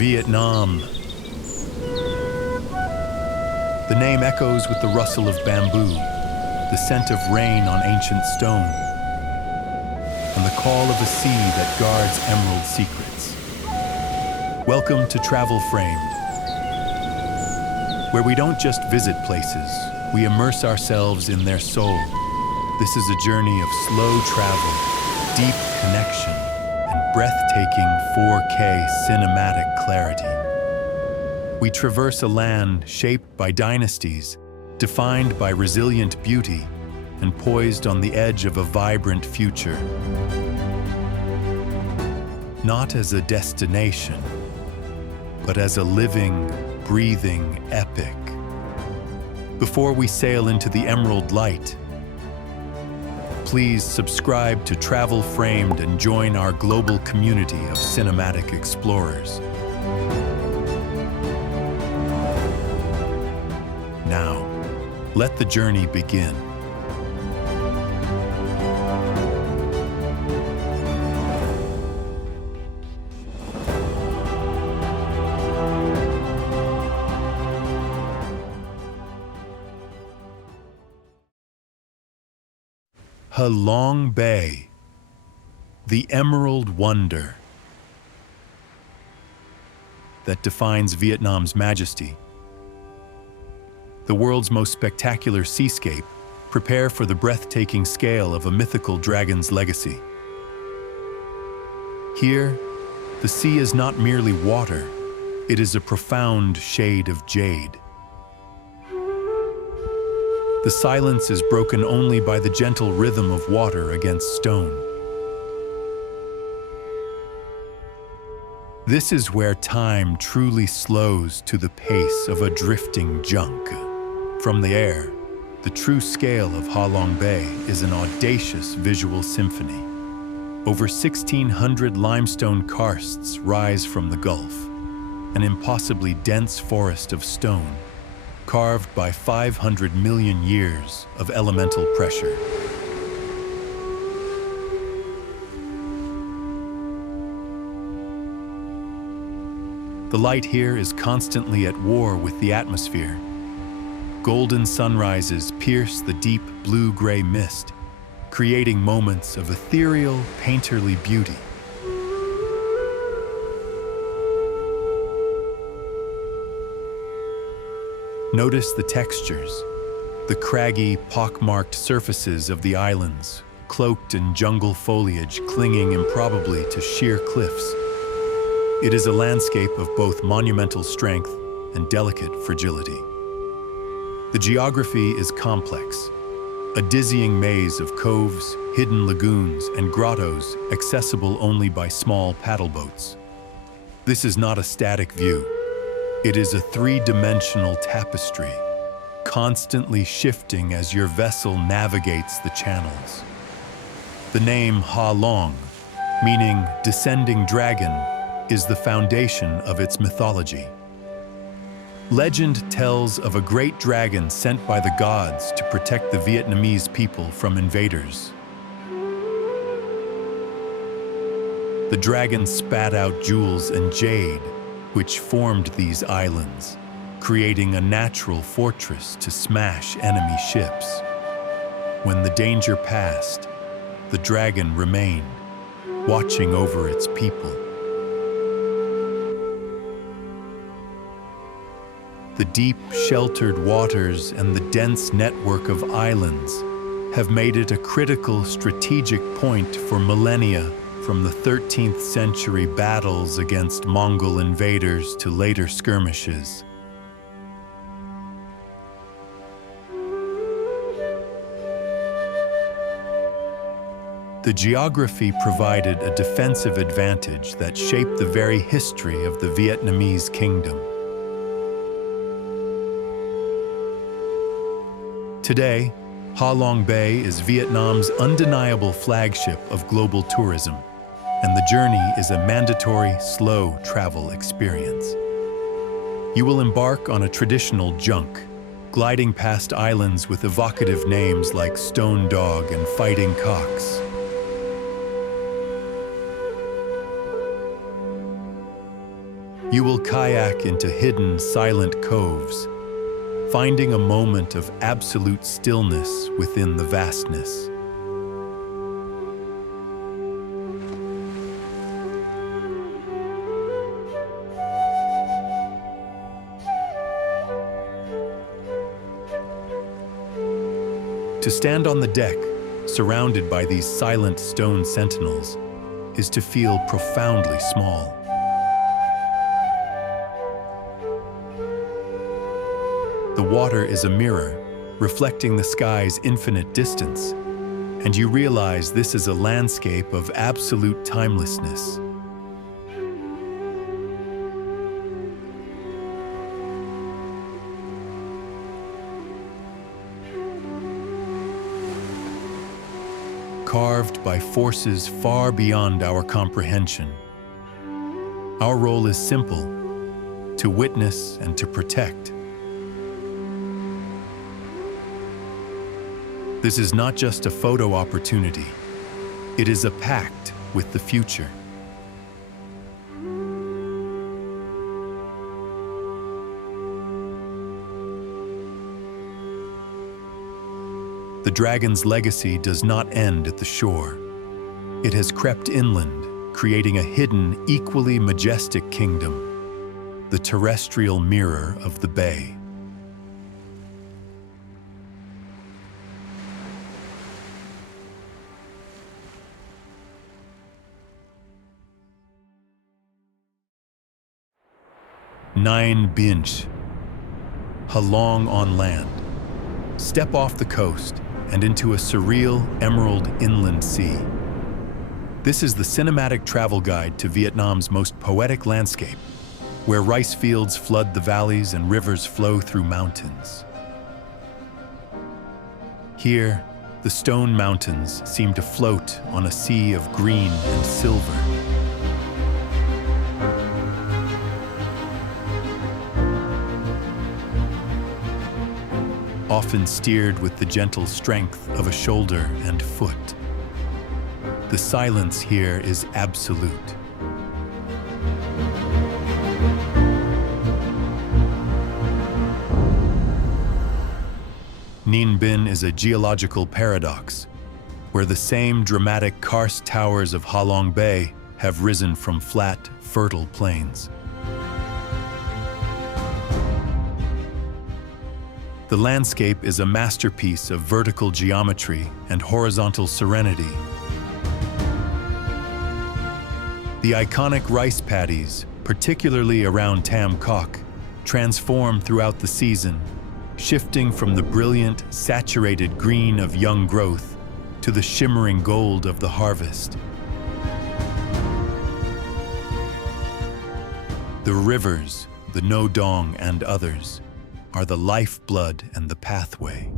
Vietnam. The name echoes with the rustle of bamboo, the scent of rain on ancient stone, and the call of a sea that guards emerald secrets. Welcome to Travel Framed, where we don't just visit places, we immerse ourselves in their soul. This is a journey of slow travel, deep connection, and breathtaking 4K cinematic clarity. We traverse a land shaped by dynasties, defined by resilient beauty, and poised on the edge of a vibrant future. Not as a destination, but as a living, breathing epic. Before we sail into the emerald light, please subscribe to Travel Framed and join our global community of cinematic explorers. Now, let the journey begin. Ha Long Bay, the emerald wonder that defines Vietnam's majesty. The world's most spectacular seascape, prepare for the breathtaking scale of a mythical dragon's legacy. Here, the sea is not merely water, it is a profound shade of jade. The silence is broken only by the gentle rhythm of water against stone. This is where time truly slows to the pace of a drifting junk. From the air, the true scale of Ha Long Bay is an audacious visual symphony. Over 1,600 limestone karsts rise from the Gulf, an impossibly dense forest of stone, carved by 500 million years of elemental pressure. The light here is constantly at war with the atmosphere. Golden sunrises pierce the deep blue-gray mist, creating moments of ethereal, painterly beauty. Notice the textures, the craggy, pock-marked surfaces of the islands, cloaked in jungle foliage clinging improbably to sheer cliffs. It is a landscape of both monumental strength and delicate fragility. The geography is complex, a dizzying maze of coves, hidden lagoons, and grottos accessible only by small paddle boats. This is not a static view. It is a three-dimensional tapestry, constantly shifting as your vessel navigates the channels. The name Ha Long, meaning descending dragon, is the foundation of its mythology. Legend tells of a great dragon sent by the gods to protect the Vietnamese people from invaders. The dragon spat out jewels and jade, which formed these islands, creating a natural fortress to smash enemy ships. When the danger passed, the dragon remained, watching over its people. The deep, sheltered waters and the dense network of islands have made it a critical strategic point for millennia, from the 13th century battles against Mongol invaders to later skirmishes. The geography provided a defensive advantage that shaped the very history of the Vietnamese kingdom. Today, Ha Long Bay is Vietnam's undeniable flagship of global tourism, and the journey is a mandatory, slow travel experience. You will embark on a traditional junk, gliding past islands with evocative names like Stone Dog and Fighting Cocks. You will kayak into hidden, silent coves, finding a moment of absolute stillness within the vastness. To stand on the deck, surrounded by these silent stone sentinels, is to feel profoundly small. The water is a mirror, reflecting the sky's infinite distance, and you realize this is a landscape of absolute timelessness. Carved by forces far beyond our comprehension. Our role is simple: to witness and to protect. This is not just a photo opportunity, it is a pact with the future. The dragon's legacy does not end at the shore. It has crept inland, creating a hidden, equally majestic kingdom, the terrestrial mirror of the bay. Ninh Binh, Halong on land. Step off the coast and into a surreal emerald inland sea. This is the cinematic travel guide to Vietnam's most poetic landscape, where rice fields flood the valleys and rivers flow through mountains. Here, the stone mountains seem to float on a sea of green and silver. Often steered with the gentle strength of a shoulder and foot. The silence here is absolute. Ninh Binh is a geological paradox, where the same dramatic karst towers of Ha Long Bay have risen from flat, fertile plains. The landscape is a masterpiece of vertical geometry and horizontal serenity. The iconic rice paddies, particularly around Tam Kok, transform throughout the season, shifting from the brilliant, saturated green of young growth to the shimmering gold of the harvest. The rivers, the No Dong and others, are the lifeblood and the pathway.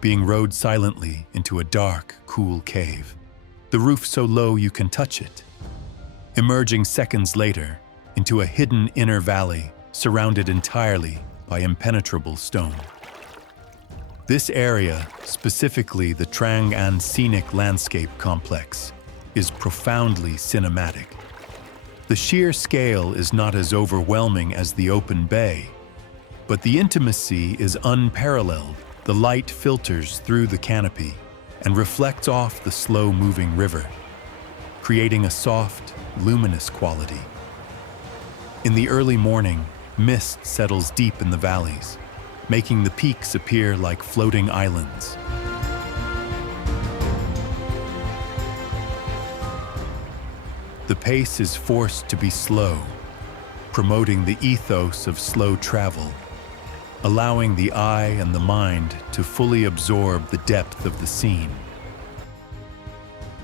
Being rowed silently into a dark, cool cave, the roof so low you can touch it. Emerging seconds later into a hidden inner valley surrounded entirely by impenetrable stone. This area, specifically the Trang An Scenic Landscape Complex, is profoundly cinematic. The sheer scale is not as overwhelming as the open bay, but the intimacy is unparalleled. The light filters through the canopy and reflects off the slow-moving river, creating a soft, luminous quality. In the early morning, mist settles deep in the valleys, making the peaks appear like floating islands. The pace is forced to be slow, promoting the ethos of slow travel, allowing the eye and the mind to fully absorb the depth of the scene.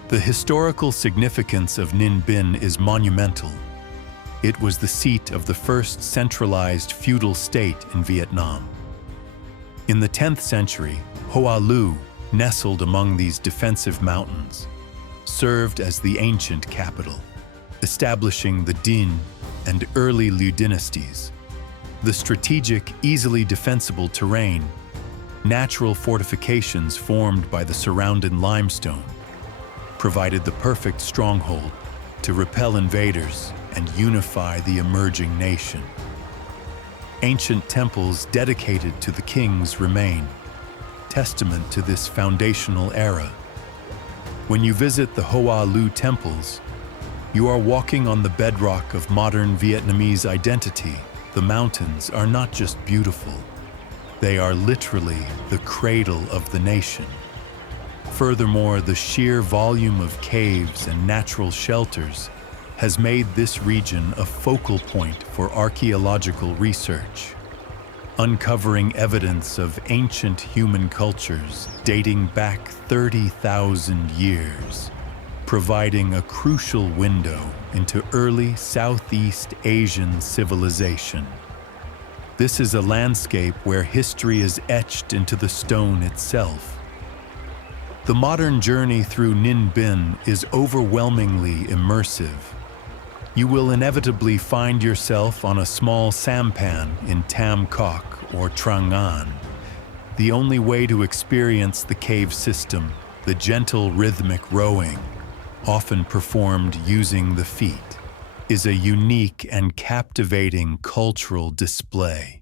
The historical significance of Ninh Binh is monumental. It was the seat of the first centralized feudal state in Vietnam. In the 10th century, Hoa Lu, nestled among these defensive mountains, served as the ancient capital, establishing the Dinh and early Liu dynasties. The strategic, easily defensible terrain Natural fortifications formed by the surrounding limestone provided the perfect stronghold to repel invaders and unify the emerging nation. Ancient temples dedicated to the kings remain, testament to this foundational era. When you visit the Hoa Lu temples, you are walking on the bedrock of modern Vietnamese identity. The mountains are not just beautiful, they are literally the cradle of the nation. Furthermore, the sheer volume of caves and natural shelters has made this region a focal point for archaeological research, uncovering evidence of ancient human cultures dating back 30,000 years, providing a crucial window into early Southeast Asian civilization. This is a landscape where history is etched into the stone itself. The modern journey through Ninh Binh is overwhelmingly immersive. You will inevitably find yourself on a small sampan in Tam Kok or Trang An. The only way to experience the cave system, the gentle rhythmic rowing, often performed using the feet, is a unique and captivating cultural display.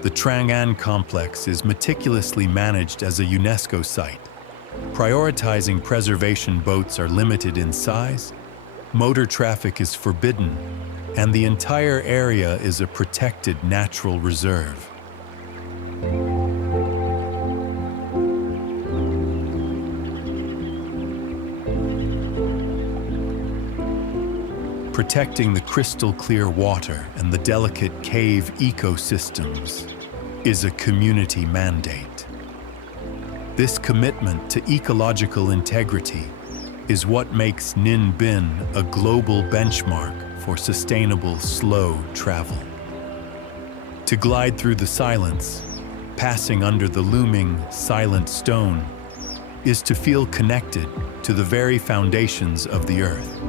The Trang An complex is meticulously managed as a UNESCO site. Prioritizing preservation, boats are limited in size, motor traffic is forbidden, and the entire area is a protected natural reserve. Protecting the crystal-clear water and the delicate cave ecosystems is a community mandate. This commitment to ecological integrity is what makes Ninh Binh a global benchmark for sustainable slow travel. To glide through the silence, passing under the looming silent stone, is to feel connected to the very foundations of the earth.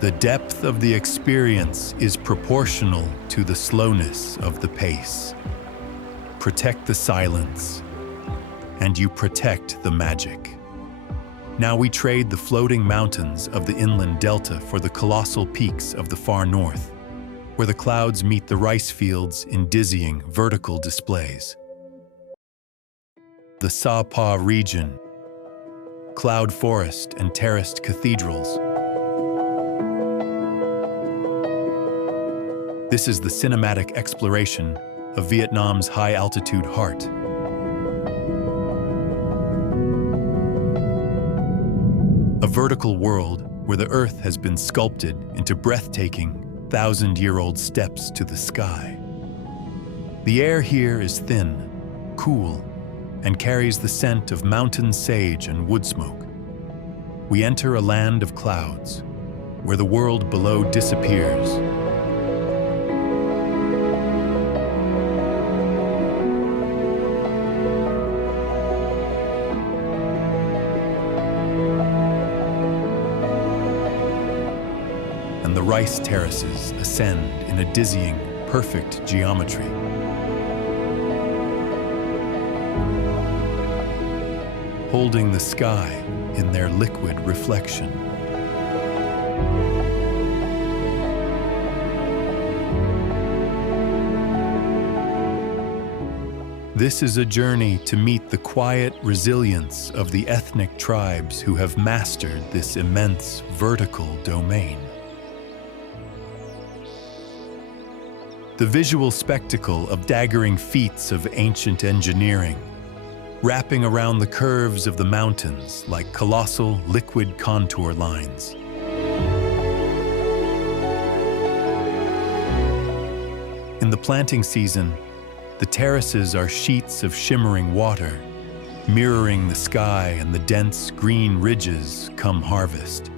The depth of the experience is proportional to the slowness of the pace. Protect the silence, and you protect the magic. Now we trade the floating mountains of the inland delta for the colossal peaks of the far north, where the clouds meet the rice fields in dizzying vertical displays. The Sa Pa region, cloud forest and terraced cathedrals. This is the cinematic exploration of Vietnam's high-altitude heart. A vertical world where the earth has been sculpted into breathtaking, thousand-year-old steps to the sky. The air here is thin, cool, and carries the scent of mountain sage and wood smoke. We enter a land of clouds, where the world below disappears. And the rice terraces ascend in a dizzying, perfect geometry. Holding the sky in their liquid reflection. This is a journey to meet the quiet resilience of the ethnic tribes who have mastered this immense vertical domain. The visual spectacle of daggering feats of ancient engineering, wrapping around the curves of the mountains like colossal liquid contour lines. In the planting season, the terraces are sheets of shimmering water, mirroring the sky and the dense green ridges come harvest.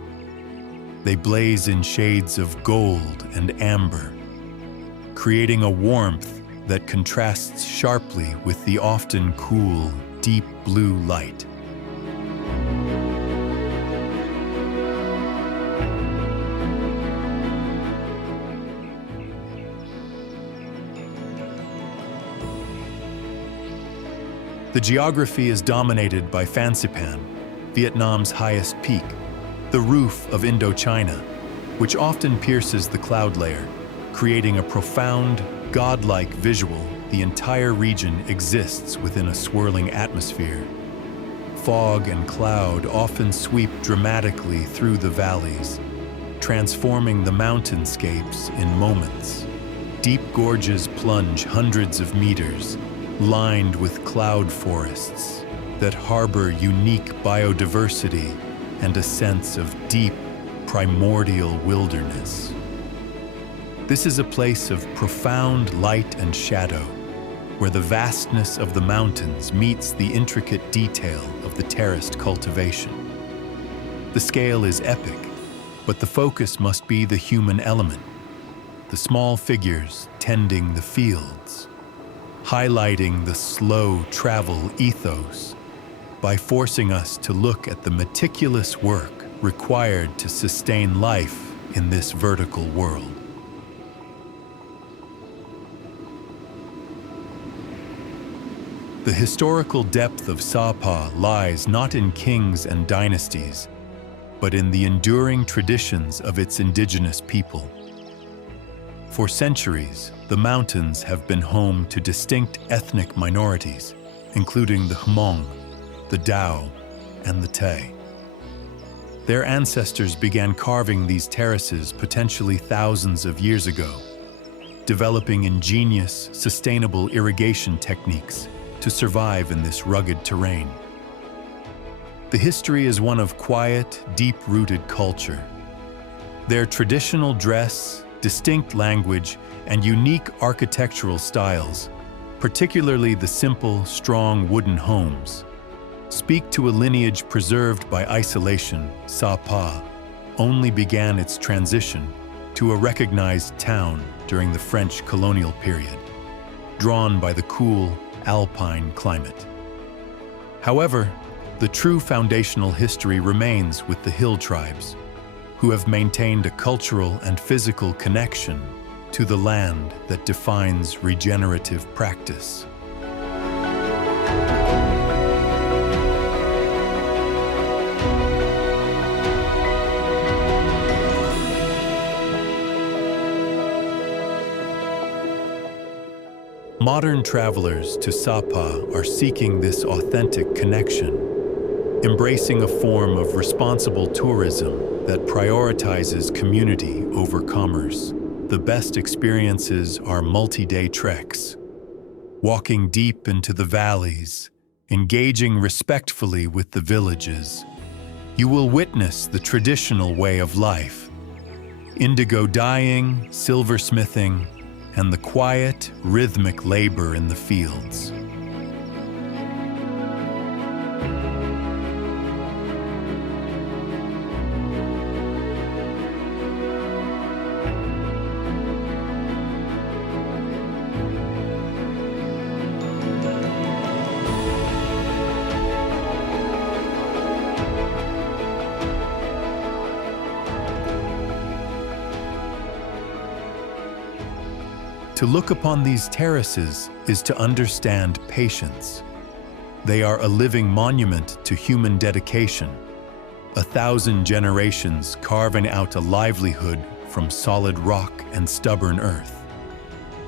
They blaze in shades of gold and amber, creating a warmth that contrasts sharply with the often cool, deep blue light. The geography is dominated by Fansipan, Vietnam's highest peak, the roof of Indochina, which often pierces the cloud layer, creating a profound, godlike visual. The entire region exists within a swirling atmosphere. Fog and cloud often sweep dramatically through the valleys, transforming the mountainscapes in moments. Deep gorges plunge hundreds of meters, lined with cloud forests that harbor unique biodiversity and a sense of deep, primordial wilderness. This is a place of profound light and shadow, where the vastness of the mountains meets the intricate detail of the terraced cultivation. The scale is epic, but the focus must be the human element, the small figures tending the fields, highlighting the slow travel ethos by forcing us to look at the meticulous work required to sustain life in this vertical world. The historical depth of Sapa lies not in kings and dynasties, but in the enduring traditions of its indigenous people. For centuries, the mountains have been home to distinct ethnic minorities, including the Hmong, the Dao, and the Tay. Their ancestors began carving these terraces potentially thousands of years ago, developing ingenious, sustainable irrigation techniques to survive in this rugged terrain. The history is one of quiet, deep-rooted culture. Their traditional dress, distinct language, and unique architectural styles, particularly the simple, strong wooden homes, speak to a lineage preserved by isolation. Sapa only began its transition to a recognized town during the French colonial period, drawn by the cool, alpine climate. However, the true foundational history remains with the hill tribes, who have maintained a cultural and physical connection to the land that defines regenerative practice. Modern travelers to Sapa are seeking this authentic connection, embracing a form of responsible tourism that prioritizes community over commerce. The best experiences are multi-day treks, walking deep into the valleys, engaging respectfully with the villages. You will witness the traditional way of life: indigo dyeing, silversmithing, and the quiet, rhythmic labor in the fields. To look upon these terraces is to understand patience. They are a living monument to human dedication, 1,000 generations carving out a livelihood from solid rock and stubborn earth.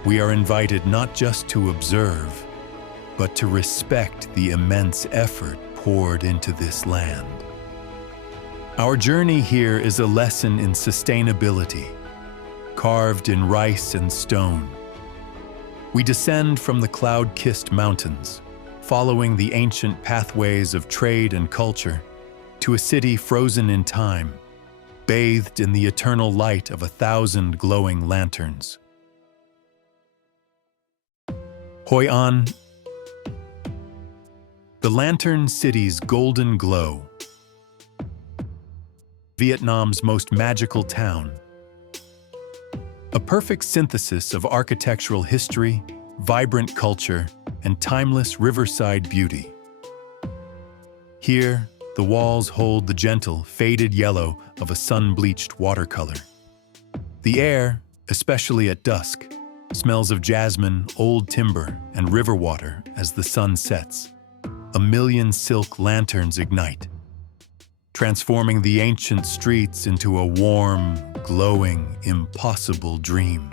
We are invited not just to observe, but to respect the immense effort poured into this land. Our journey here is a lesson in sustainability, carved in rice and stone. We descend from the cloud-kissed mountains, following the ancient pathways of trade and culture, to a city frozen in time, bathed in the eternal light of 1,000 glowing lanterns. Hoi An, the lantern city's golden glow. Vietnam's most magical town. A perfect synthesis of architectural history, vibrant culture, and timeless riverside beauty. Here, the walls hold the gentle, faded yellow of a sun-bleached watercolor. The air, especially at dusk, smells of jasmine, old timber, and river water as the sun sets. A million silk lanterns ignite, transforming the ancient streets into a warm, glowing, impossible dream.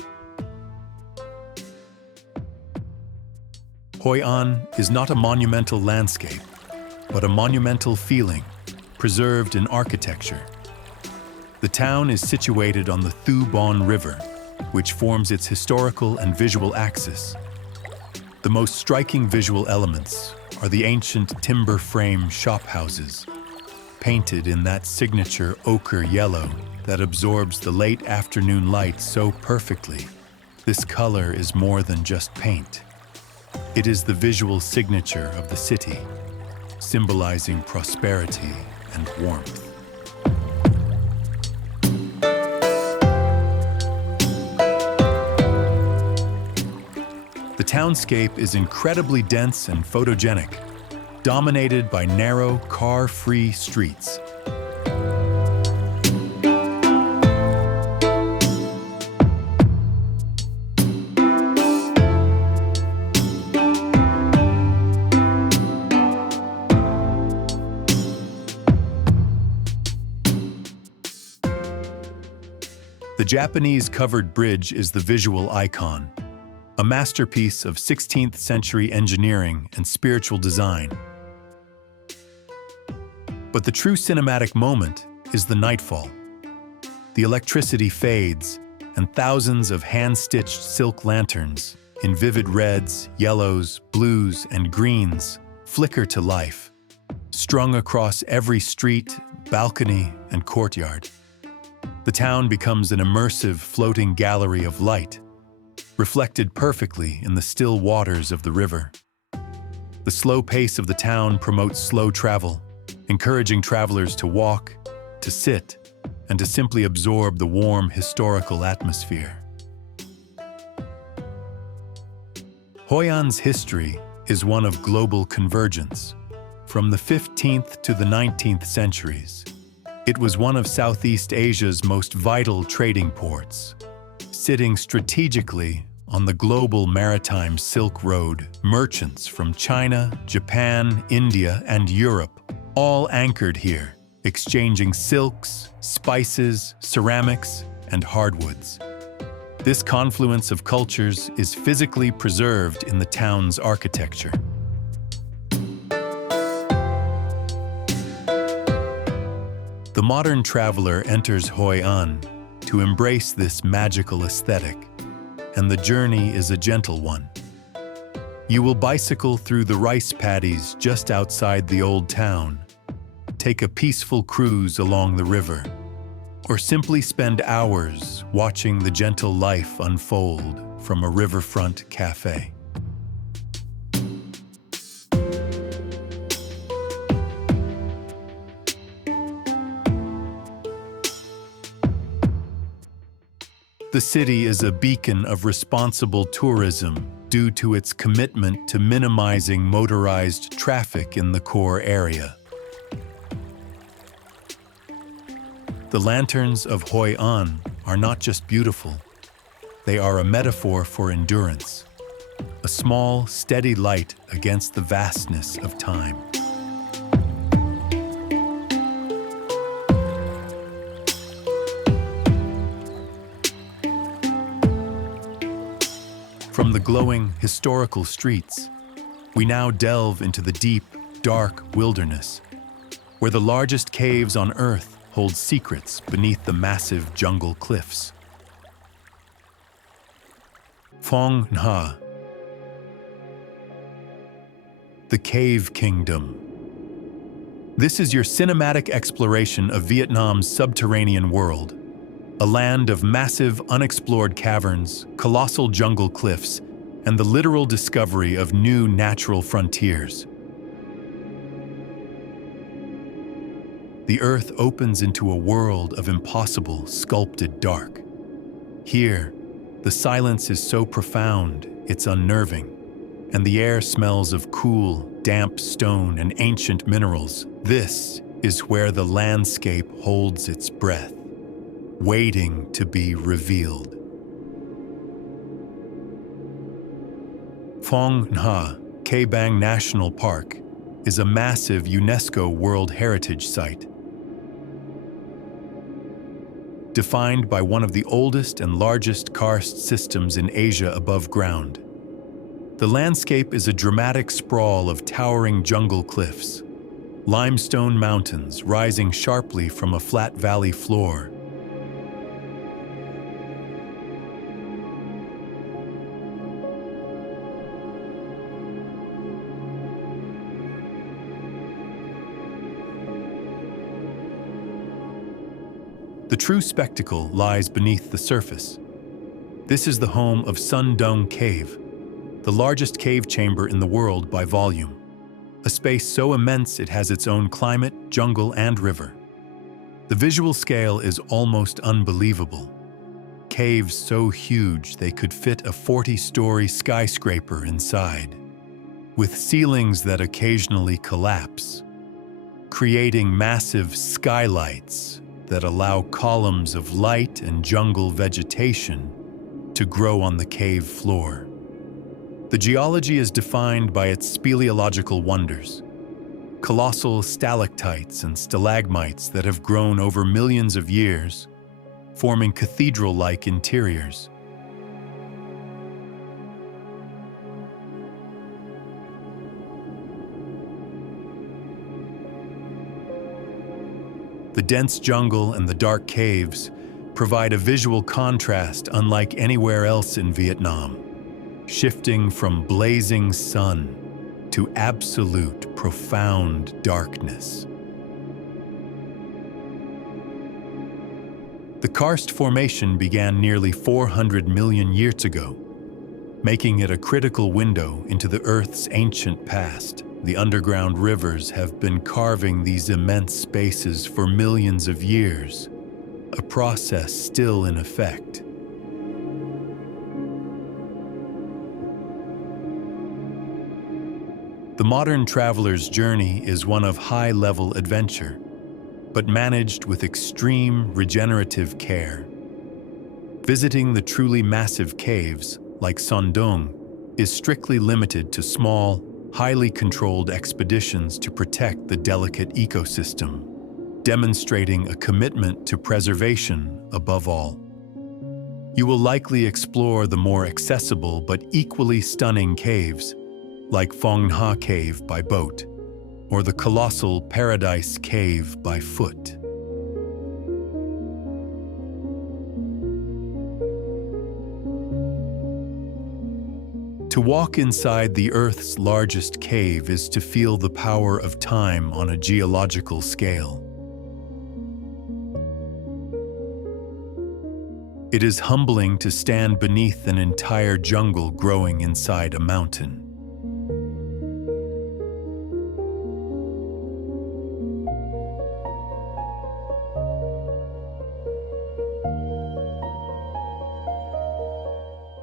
Hoi An is not a monumental landscape, but a monumental feeling, preserved in architecture. The town is situated on the Thu Bon River, which forms its historical and visual axis. The most striking visual elements are the ancient timber frame shophouses, painted in that signature ochre yellow that absorbs the late afternoon light so perfectly. This color is more than just paint. It is the visual signature of the city, symbolizing prosperity and warmth. The townscape is incredibly dense and photogenic, dominated by narrow, car-free streets. The Japanese covered bridge is the visual icon, a masterpiece of 16th century engineering and spiritual design. But the true cinematic moment is the nightfall. The electricity fades, and thousands of hand-stitched silk lanterns in vivid reds, yellows, blues, and greens flicker to life, strung across every street, balcony, and courtyard. The town becomes an immersive floating gallery of light, reflected perfectly in the still waters of the river. The slow pace of the town promotes slow travel, encouraging travelers to walk, to sit, and to simply absorb the warm historical atmosphere. Hoi An's history is one of global convergence. From the 15th to the 19th centuries, it was one of Southeast Asia's most vital trading ports. Sitting strategically on the global maritime Silk Road, merchants from China, Japan, India, and Europe all anchored here, exchanging silks, spices, ceramics, and hardwoods. This confluence of cultures is physically preserved in the town's architecture. The modern traveler enters Hoi An to embrace this magical aesthetic, and the journey is a gentle one. You will bicycle through the rice paddies just outside the old town, take a peaceful cruise along the river, or simply spend hours watching the gentle life unfold from a riverfront cafe. The city is a beacon of responsible tourism due to its commitment to minimizing motorized traffic in the core area. The lanterns of Hoi An are not just beautiful, they are a metaphor for endurance, a small, steady light against the vastness of time. From the glowing, historical streets, we now delve into the deep, dark wilderness, where the largest caves on Earth hold secrets beneath the massive jungle cliffs. Phong Nha, the Cave Kingdom. This is your cinematic exploration of Vietnam's subterranean world. A land of massive, unexplored caverns, colossal jungle cliffs, and the literal discovery of new natural frontiers. The Earth opens into a world of impossible, sculpted dark. Here, The silence is so profound, it's unnerving, and the air smells of cool, damp stone and ancient minerals. This is where the landscape holds its breath, waiting to be revealed. Phong Nha Bang National Park is a massive UNESCO World Heritage Site. Defined by one of the oldest and largest karst systems in Asia above ground. The landscape is a dramatic sprawl of towering jungle cliffs, limestone mountains rising sharply from a flat valley floor. The true spectacle lies beneath the surface. This is the home of Sun Dung Cave, the largest cave chamber in the world by volume. A space so immense it has its own climate, jungle, and river. The visual scale is almost unbelievable. Caves so huge they could fit a 40-story skyscraper inside, with ceilings that occasionally collapse, creating massive skylights that allow columns of light and jungle vegetation to grow on the cave floor. The geology is defined by its speleological wonders, colossal stalactites and stalagmites that have grown over millions of years, forming cathedral-like interiors. The dense jungle and the dark caves provide a visual contrast unlike anywhere else in Vietnam, shifting from blazing sun to absolute profound darkness. The karst formation began nearly 400 million years ago, making it a critical window into the Earth's ancient past. The underground rivers have been carving these immense spaces for millions of years, a process still in effect. The modern traveler's journey is one of high-level adventure, but managed with extreme regenerative care. Visiting the truly massive caves, like Son Doong, is strictly limited to small, highly controlled expeditions to protect the delicate ecosystem, demonstrating a commitment to preservation above all. You will likely explore the more accessible but equally stunning caves, like Phong Nha Cave by boat, or the colossal Paradise Cave by foot. To walk inside the Earth's largest cave is to feel the power of time on a geological scale. It is humbling to stand beneath an entire jungle growing inside a mountain.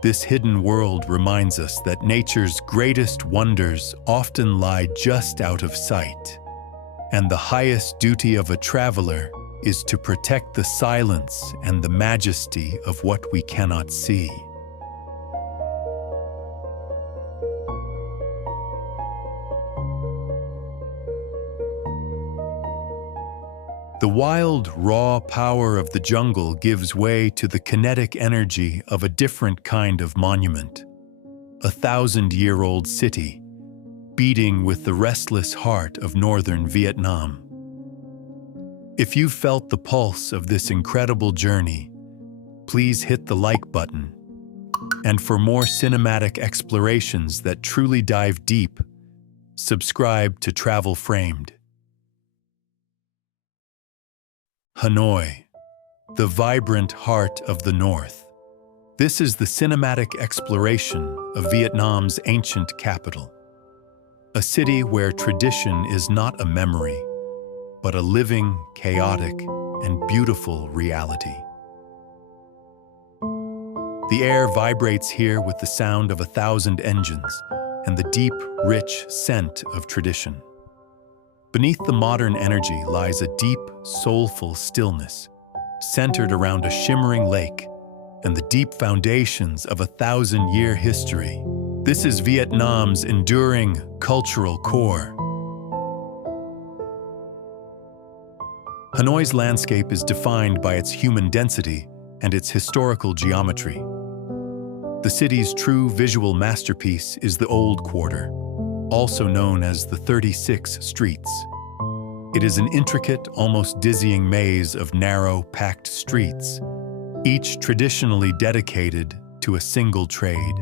This hidden world reminds us that nature's greatest wonders often lie just out of sight, and the highest duty of a traveler is to protect the silence and the majesty of what we cannot see. The wild, raw power of the jungle gives way to the kinetic energy of a different kind of monument, a 1,000-year-old city, beating with the restless heart of northern Vietnam. If you've felt the pulse of this incredible journey, please hit the like button. And for more cinematic explorations that truly dive deep, subscribe to Travel Framed. Hanoi, the vibrant heart of the North. This is the cinematic exploration of Vietnam's ancient capital, a city where tradition is not a memory, but a living, chaotic, and beautiful reality. The air vibrates here with the sound of 1,000 engines and the deep, rich scent of tradition. Beneath the modern energy lies a deep, soulful stillness, centered around a shimmering lake and the deep foundations of a 1,000-year history. This is Vietnam's enduring cultural core. Hanoi's landscape is defined by its human density and its historical geometry. The city's true visual masterpiece is the Old Quarter, also known as the 36 Streets. It is an intricate, almost dizzying maze of narrow, packed streets, each traditionally dedicated to a single trade.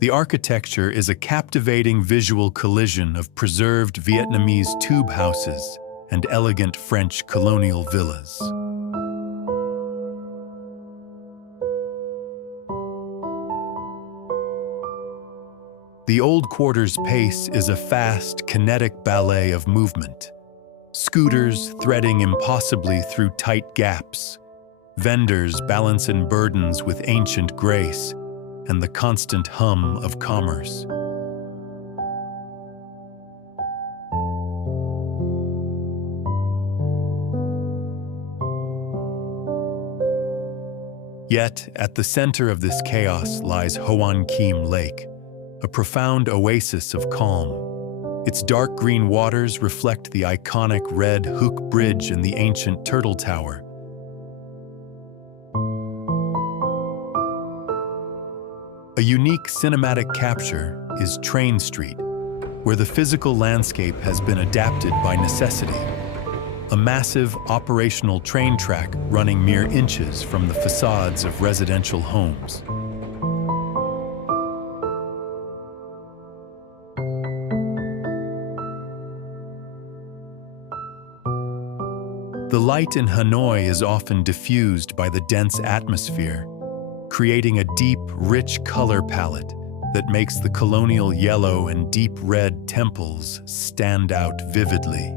The architecture is a captivating visual collision of preserved Vietnamese tube houses and elegant French colonial villas. The Old Quarter's pace is a fast, kinetic ballet of movement. Scooters threading impossibly through tight gaps, vendors balancing burdens with ancient grace, and the constant hum of commerce. Yet, at the center of this chaos lies Ho An Kim Lake, a profound oasis of calm. Its dark green waters reflect the iconic red Hook Bridge and the ancient Turtle Tower. A unique cinematic capture is Train Street, where the physical landscape has been adapted by necessity. A massive operational train track running mere inches from the facades of residential homes. The light in Hanoi is often diffused by the dense atmosphere, creating a deep, rich color palette that makes the colonial yellow and deep red temples stand out vividly.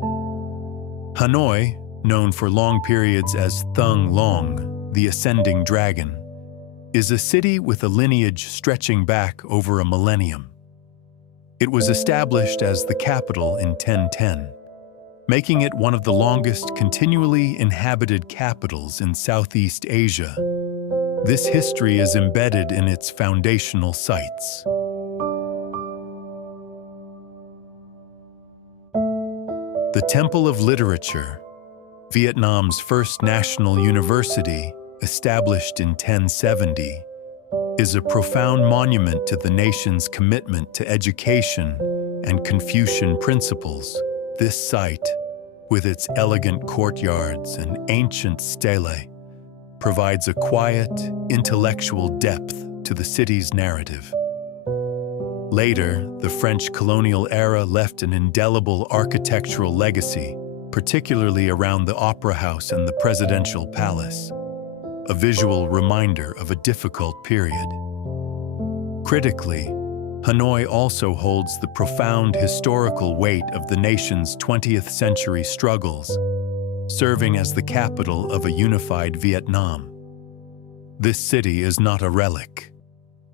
Hanoi, known for long periods as Thung Long, the ascending dragon, is a city with a lineage stretching back over a millennium. It was established as the capital in 1010. Making it one of the longest continually inhabited capitals in Southeast Asia. This history is embedded in its foundational sites. The Temple of Literature, Vietnam's first national university, established in 1070, is a profound monument to the nation's commitment to education and Confucian principles. This site, with its elegant courtyards and ancient stelae, provides a quiet, intellectual depth to the city's narrative. Later, the French colonial era left an indelible architectural legacy, particularly around the Opera House and the Presidential Palace, a visual reminder of a difficult period. Critically, Hanoi also holds the profound historical weight of the nation's 20th century struggles, serving as the capital of a unified Vietnam. This city is not a relic.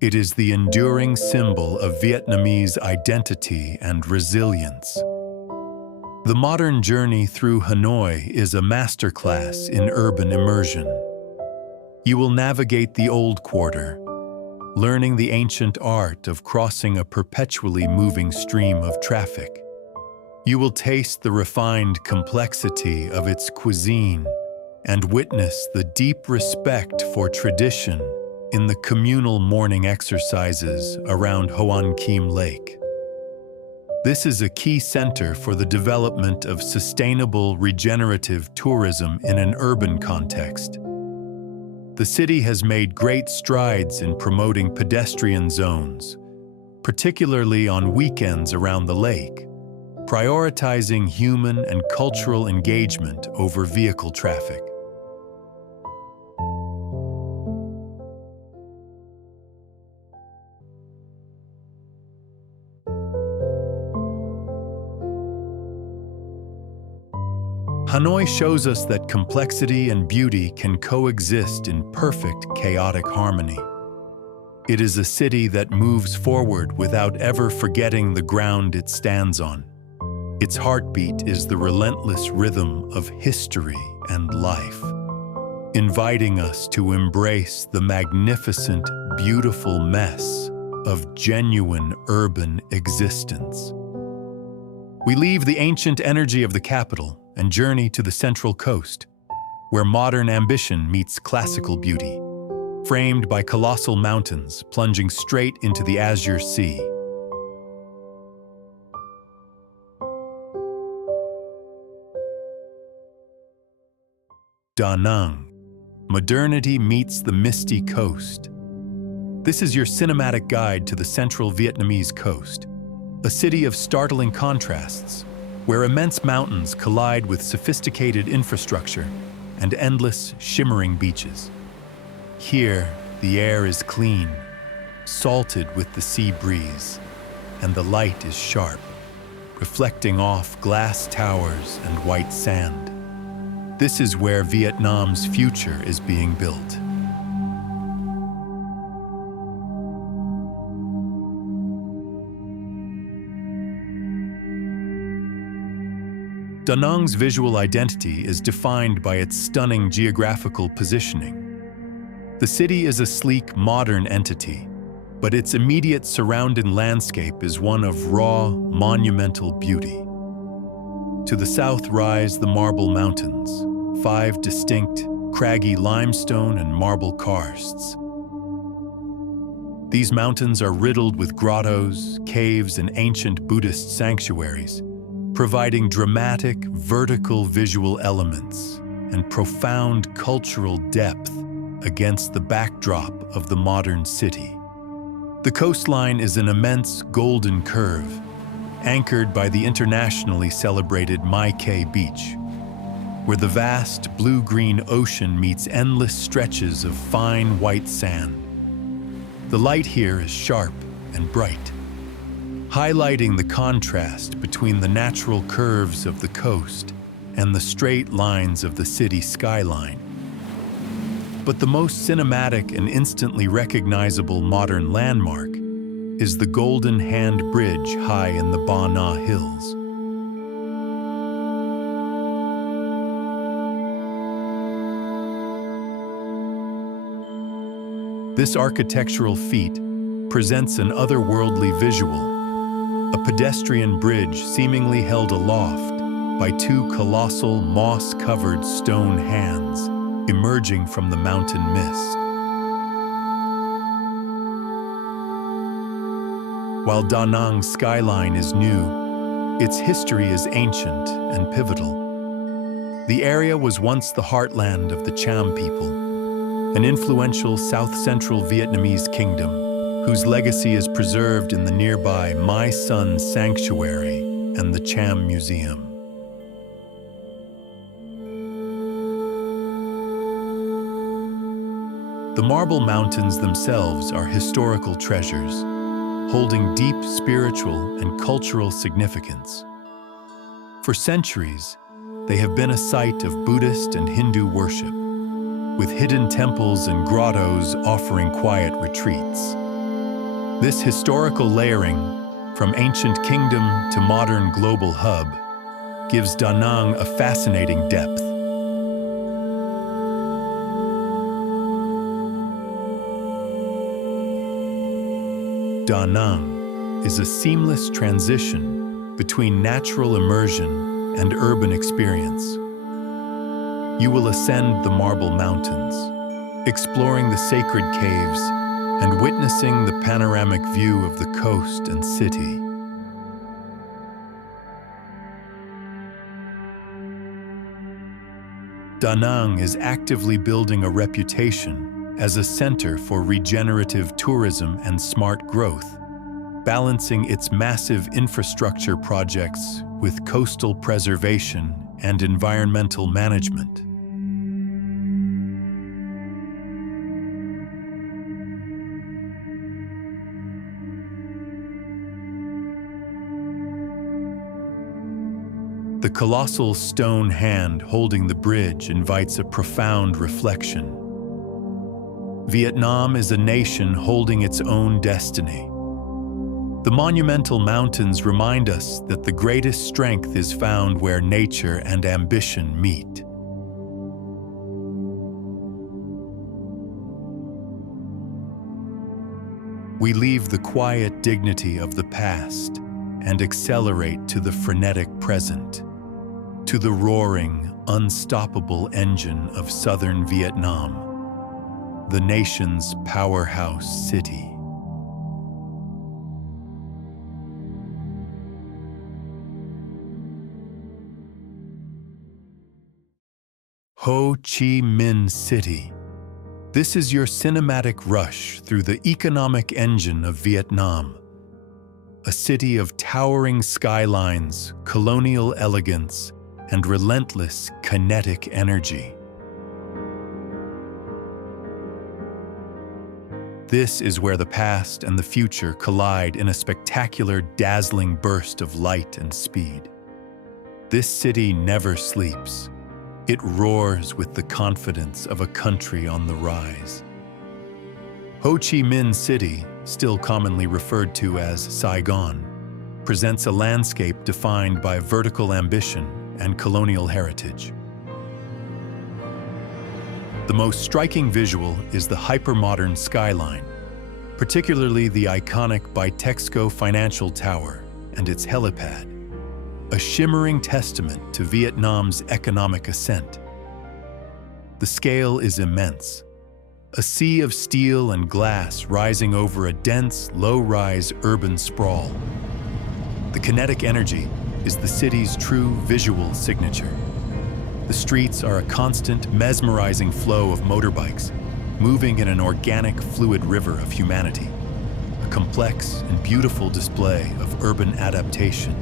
It is the enduring symbol of Vietnamese identity and resilience. The modern journey through Hanoi is a masterclass in urban immersion. You will navigate the Old Quarter, learning the ancient art of crossing a perpetually moving stream of traffic. You will taste the refined complexity of its cuisine and witness the deep respect for tradition in the communal morning exercises around Ho An Kim Lake. This is a key center for the development of sustainable regenerative tourism in an urban context. The city has made great strides in promoting pedestrian zones, particularly on weekends around the lake, prioritizing human and cultural engagement over vehicle traffic. Hanoi shows us that complexity and beauty can coexist in perfect chaotic harmony. It is a city that moves forward without ever forgetting the ground it stands on. Its heartbeat is the relentless rhythm of history and life, inviting us to embrace the magnificent, beautiful mess of genuine urban existence. We leave the ancient energy of the capital and journey to the Central Coast, where modern ambition meets classical beauty, framed by colossal mountains plunging straight into the azure sea. Da Nang. Modernity meets the misty coast. This is your cinematic guide to the central Vietnamese coast, a city of startling contrasts, where immense mountains collide with sophisticated infrastructure and endless, shimmering beaches. Here, the air is clean, salted with the sea breeze, and the light is sharp, reflecting off glass towers and white sand. This is where Vietnam's future is being built. Da Nang's visual identity is defined by its stunning geographical positioning. The city is a sleek, modern entity, but its immediate surrounding landscape is one of raw, monumental beauty. To the south rise the Marble Mountains, 5 distinct, craggy limestone and marble karsts. These mountains are riddled with grottos, caves, and ancient Buddhist sanctuaries, providing dramatic, vertical visual elements and profound cultural depth against the backdrop of the modern city. The coastline is an immense golden curve, anchored by the internationally celebrated Mai Kay Beach, where the vast blue-green ocean meets endless stretches of fine white sand. The light here is sharp and bright, highlighting the contrast between the natural curves of the coast and the straight lines of the city skyline. But the most cinematic and instantly recognizable modern landmark is the Golden Hand Bridge high in the Ba Na Hills. This architectural feat presents an otherworldly visual, a pedestrian bridge seemingly held aloft by 2 colossal, moss-covered stone hands emerging from the mountain mist. While Da Nang's skyline is new, its history is ancient and pivotal. The area was once the heartland of the Cham people, an influential south-central Vietnamese kingdom whose legacy is preserved in the nearby My Son Sanctuary and the Cham Museum. The Marble Mountains themselves are historical treasures, holding deep spiritual and cultural significance. For centuries, they have been a site of Buddhist and Hindu worship, with hidden temples and grottos offering quiet retreats. This historical layering, from ancient kingdom to modern global hub, gives Da Nang a fascinating depth. Da Nang is a seamless transition between natural immersion and urban experience. You will ascend the Marble Mountains, exploring the sacred caves and witnessing the panoramic view of the coast and city. Da Nang is actively building a reputation as a center for regenerative tourism and smart growth, balancing its massive infrastructure projects with coastal preservation and environmental management. The The colossal stone hand holding the bridge invites a profound reflection. Vietnam is a nation holding its own destiny. The monumental mountains remind us that the greatest strength is found where nature and ambition meet. We leave the quiet dignity of the past and accelerate to the frenetic present, to the roaring, unstoppable engine of southern Vietnam, the nation's powerhouse city. Ho Chi Minh City. This is your cinematic rush through the economic engine of Vietnam. A city of towering skylines, colonial elegance, and relentless kinetic energy. This is where the past and the future collide in a spectacular, dazzling burst of light and speed. This city never sleeps. It roars with the confidence of a country on the rise. Ho Chi Minh City, still commonly referred to as Saigon, presents a landscape defined by vertical ambition and colonial heritage. The most striking visual is the hypermodern skyline, particularly the iconic Bitexco Financial Tower and its helipad, a shimmering testament to Vietnam's economic ascent. The scale is immense, a sea of steel and glass rising over a dense, low-rise urban sprawl. The kinetic energy is the city's true visual signature. The streets are a constant, mesmerizing flow of motorbikes, moving in an organic, fluid river of humanity, a complex and beautiful display of urban adaptation.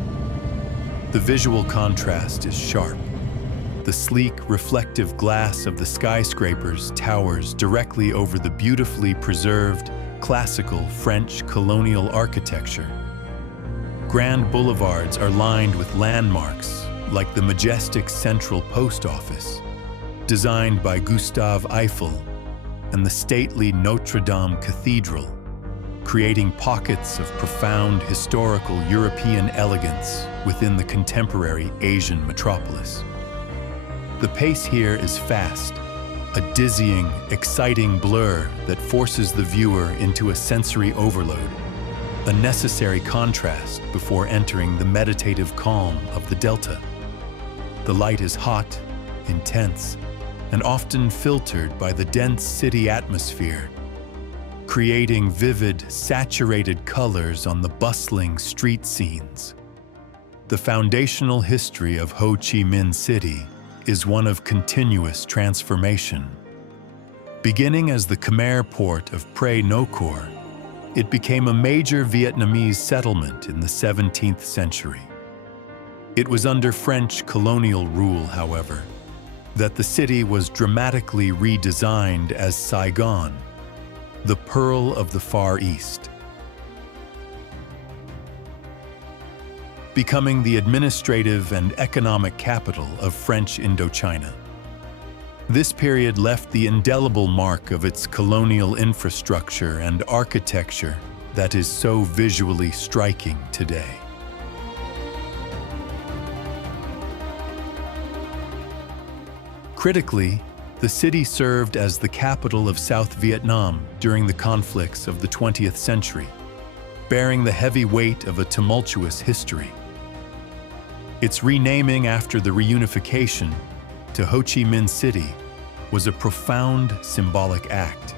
The visual contrast is sharp. The sleek, reflective glass of the skyscrapers towers directly over the beautifully preserved, classical French colonial architecture. Grand boulevards are lined with landmarks like the majestic Central Post Office, designed by Gustave Eiffel, and the stately Notre Dame Cathedral, creating pockets of profound historical European elegance within the contemporary Asian metropolis. The pace here is fast, a dizzying, exciting blur that forces the viewer into a sensory overload, a necessary contrast before entering the meditative calm of the Delta. The light is hot, intense, and often filtered by the dense city atmosphere, creating vivid, saturated colors on the bustling street scenes. The foundational history of Ho Chi Minh City is one of continuous transformation. Beginning as the Khmer port of Pre Nocor, it became a major Vietnamese settlement in the 17th century. It was under French colonial rule, however, that the city was dramatically redesigned as Saigon, the Pearl of the Far East, becoming the administrative and economic capital of French Indochina. This period left the indelible mark of its colonial infrastructure and architecture that is so visually striking today. Critically, the city served as the capital of South Vietnam during the conflicts of the 20th century, bearing the heavy weight of a tumultuous history. Its renaming after the reunification to Ho Chi Minh City was a profound symbolic act.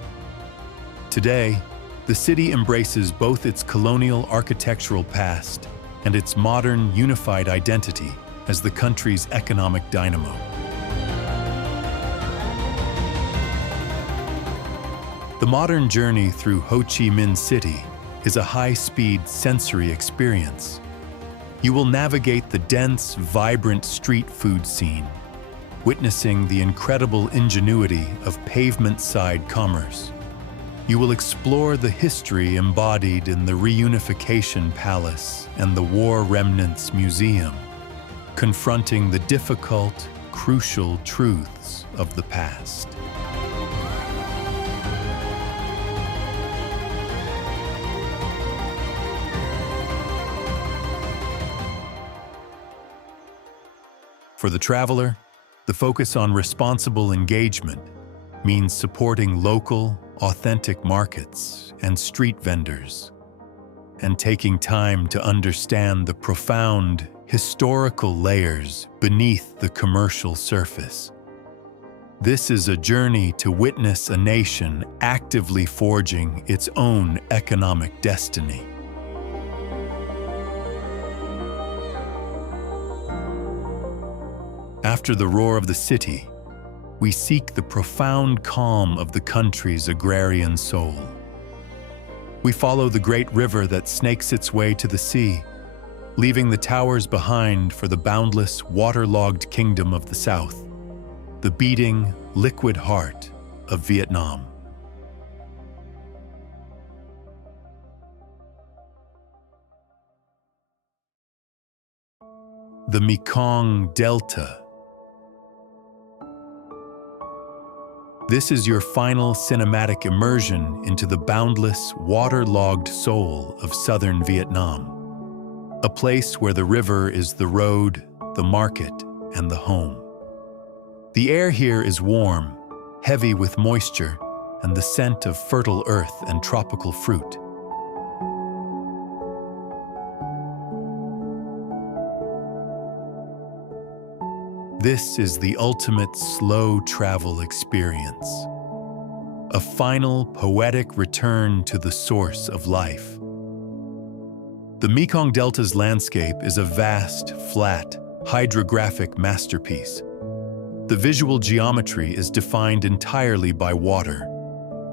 Today, the city embraces both its colonial architectural past and its modern unified identity as the country's economic dynamo. The modern journey through Ho Chi Minh City is a high-speed sensory experience. You will navigate the dense, vibrant street food scene, witnessing the incredible ingenuity of pavement-side commerce. You will explore the history embodied in the Reunification Palace and the War Remnants Museum, confronting the difficult, crucial truths of the past. For the traveler, the focus on responsible engagement means supporting local, authentic markets and street vendors, and taking time to understand the profound historical layers beneath the commercial surface. This is a journey to witness a nation actively forging its own economic destiny. After the roar of the city, we seek the profound calm of the country's agrarian soul. We follow the great river that snakes its way to the sea, leaving the towers behind for the boundless, waterlogged kingdom of the south, the beating, liquid heart of Vietnam. The Mekong Delta. This is your final cinematic immersion into the boundless, waterlogged soul of southern Vietnam, a place where the river is the road, the market, and the home. The air here is warm, heavy with moisture, and the scent of fertile earth and tropical fruit. This is the ultimate slow travel experience, a final poetic return to the source of life. The Mekong Delta's landscape is a vast, flat, hydrographic masterpiece. The visual geometry is defined entirely by water,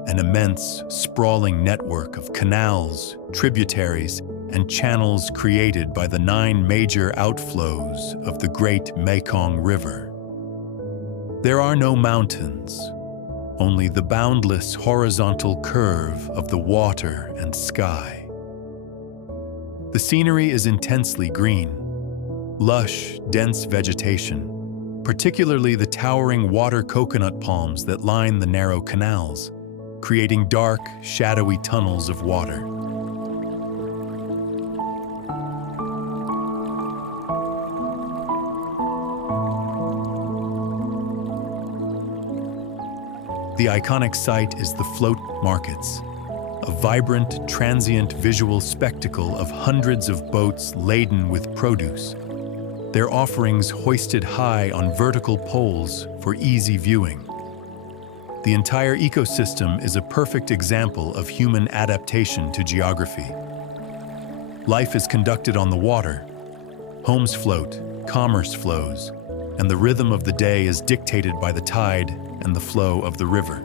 an immense, sprawling network of canals, tributaries, and channels created by the 9 major outflows of the Great Mekong River. There are no mountains, only the boundless horizontal curve of the water and sky. The scenery is intensely green, lush, dense vegetation, particularly the towering water coconut palms that line the narrow canals, creating dark, shadowy tunnels of water. The iconic site is the float markets, a vibrant, transient visual spectacle of hundreds of boats laden with produce, their offerings hoisted high on vertical poles for easy viewing. The entire ecosystem is a perfect example of human adaptation to geography. Life is conducted on the water. Homes float, commerce flows, and the rhythm of the day is dictated by the tide and the flow of the river.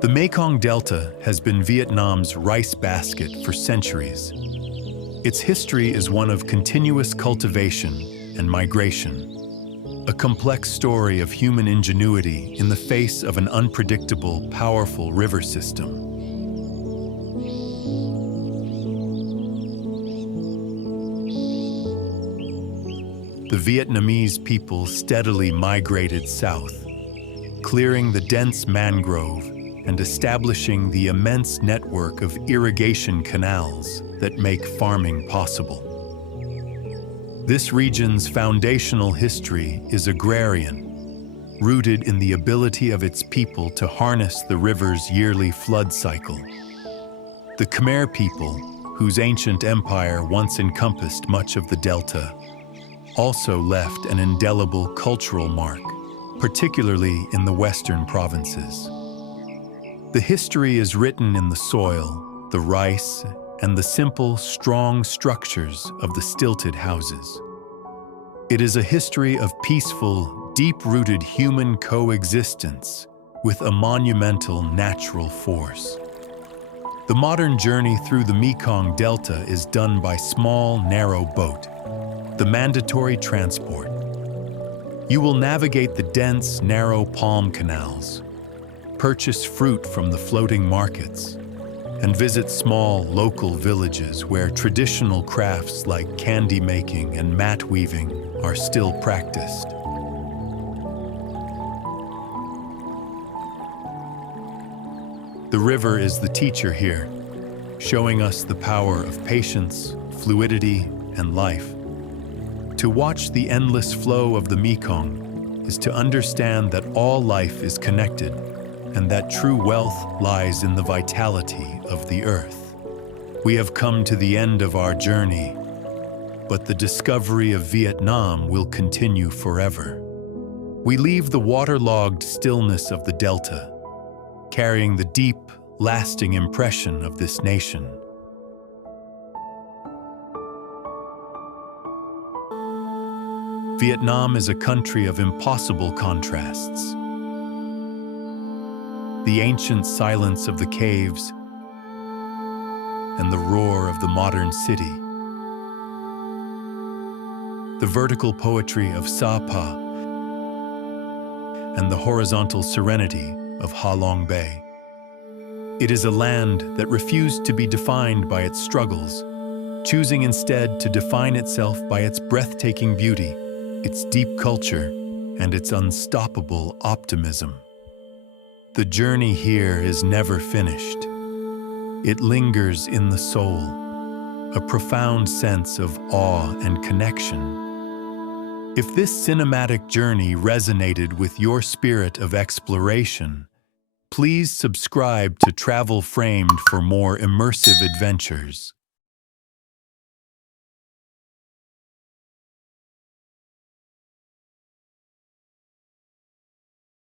The Mekong Delta has been Vietnam's rice basket for centuries. Its history is one of continuous cultivation and migration, a complex story of human ingenuity in the face of an unpredictable, powerful river system. The Vietnamese people steadily migrated south, clearing the dense mangrove and establishing the immense network of irrigation canals that make farming possible. This region's foundational history is agrarian, rooted in the ability of its people to harness the river's yearly flood cycle. The Khmer people, whose ancient empire once encompassed much of the delta, also left an indelible cultural mark, particularly in the western provinces. The history is written in the soil, the rice, and the simple, strong structures of the stilted houses. It is a history of peaceful, deep-rooted human coexistence with a monumental natural force. The modern journey through the Mekong Delta is done by small, narrow boat, the mandatory transport. You will navigate the dense, narrow palm canals, purchase fruit from the floating markets, and visit small, local villages where traditional crafts like candy making and mat weaving are still practiced. The river is the teacher here, showing us the power of patience, fluidity, and life. To watch the endless flow of the Mekong is to understand that all life is connected and that true wealth lies in the vitality of the earth. We have come to the end of our journey, but the discovery of Vietnam will continue forever. We leave the waterlogged stillness of the Delta, carrying the deep, lasting impression of this nation. Vietnam is a country of impossible contrasts. The ancient silence of the caves and the roar of the modern city. The vertical poetry of Sapa and the horizontal serenity of Ha Long Bay. It is a land that refused to be defined by its struggles, choosing instead to define itself by its breathtaking beauty, its deep culture, and its unstoppable optimism. The journey here is never finished. It lingers in the soul, a profound sense of awe and connection. If this cinematic journey resonated with your spirit of exploration, please subscribe to Travel Framed for more immersive adventures.